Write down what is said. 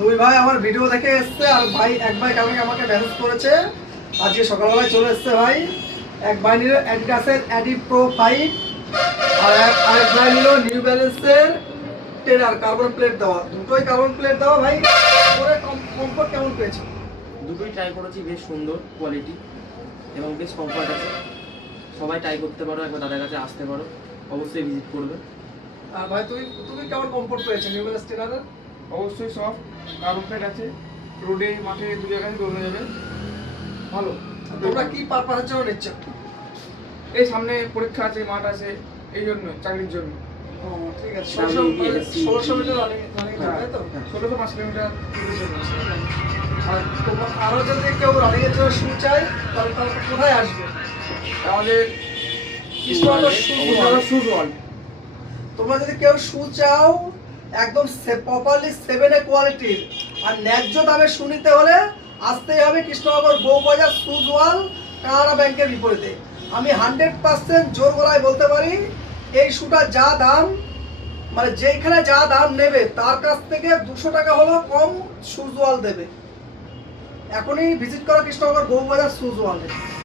দুই ভাই আমার ভিডিও দেখে এসছে, আর ভাই এক ভাই কালকে আমাকে মেসেজ করেছে, আজকে সকালবেলায় চলে এসছে ভাই। এক ভাই নিল অ্যাডিডাসের অ্যাডি প্রো 5, আর আরেক ভাই নিল নিউ ব্যালেন্সের টেনার কার্বন প্লেট দেওয়া, দুটোই কার্বন প্লেট দেওয়া। ভাই পরে কমফোর্ট কেমন পেয়েছো? দুটোই ট্রাই করেছি, বেশ সুন্দর কোয়ালিটি এবং বেশ কমফর্ট আছে। সবাই ট্রাই করতে পারো, একবার দাদার কাছে আসতে পারো, অবশ্যই ভিজিট করবে। আর ভাই তুমি কেমন কমফোর্ট পেয়েছো নিউ ব্যালেন্স টেনারের? অবশ্যই সফট কার্বন প্লেট আছে, রোডে মাঠে দু জায়গায় দৌড়ানো যাবে, ভালো। তোমরা কি পারপাসের জন্য নিচ্ছ? এই সামনে পরীক্ষা আছে, মাঠ আছে, এই জন্য চাকরির জন্য। ও ঠিক আছে, সামনে 1600 মিটার রানিং তাই তো? 1605 কিলোমিটার ট্যুরের জন্য। আর তোমার আরো যদি কেউ রানিং এর জন্য শু চাই তাহলে তাহলে কোথায় আসবে? আমাদের কৃষ্ণনগর শু ওয়ার্ল্ড। Shoes world. তোমরা যদি কেউ শু চাও একদম প্রপারলি 7A কোয়ালিটির আর ন্যায্য দামে শু নিতে হলে আসতেই হবে কৃষ্ণনগর বউবাজার শুজ ওয়ার্ল্ড, কানাড়া ব্যাংকের বিপরীতে। আমি 100% জোর গলায় বলতে পারি এই শুটার যা দাম, মানে যেখানে যা দাম নেবে তার কাছ থেকে 200 টাকা হলেও কম শুজ ওয়ার্ল্ড দেবে। এখনই ভিজিট করো কৃষ্ণনগর বউবাজার শুজ ওয়ার্ল্ডে।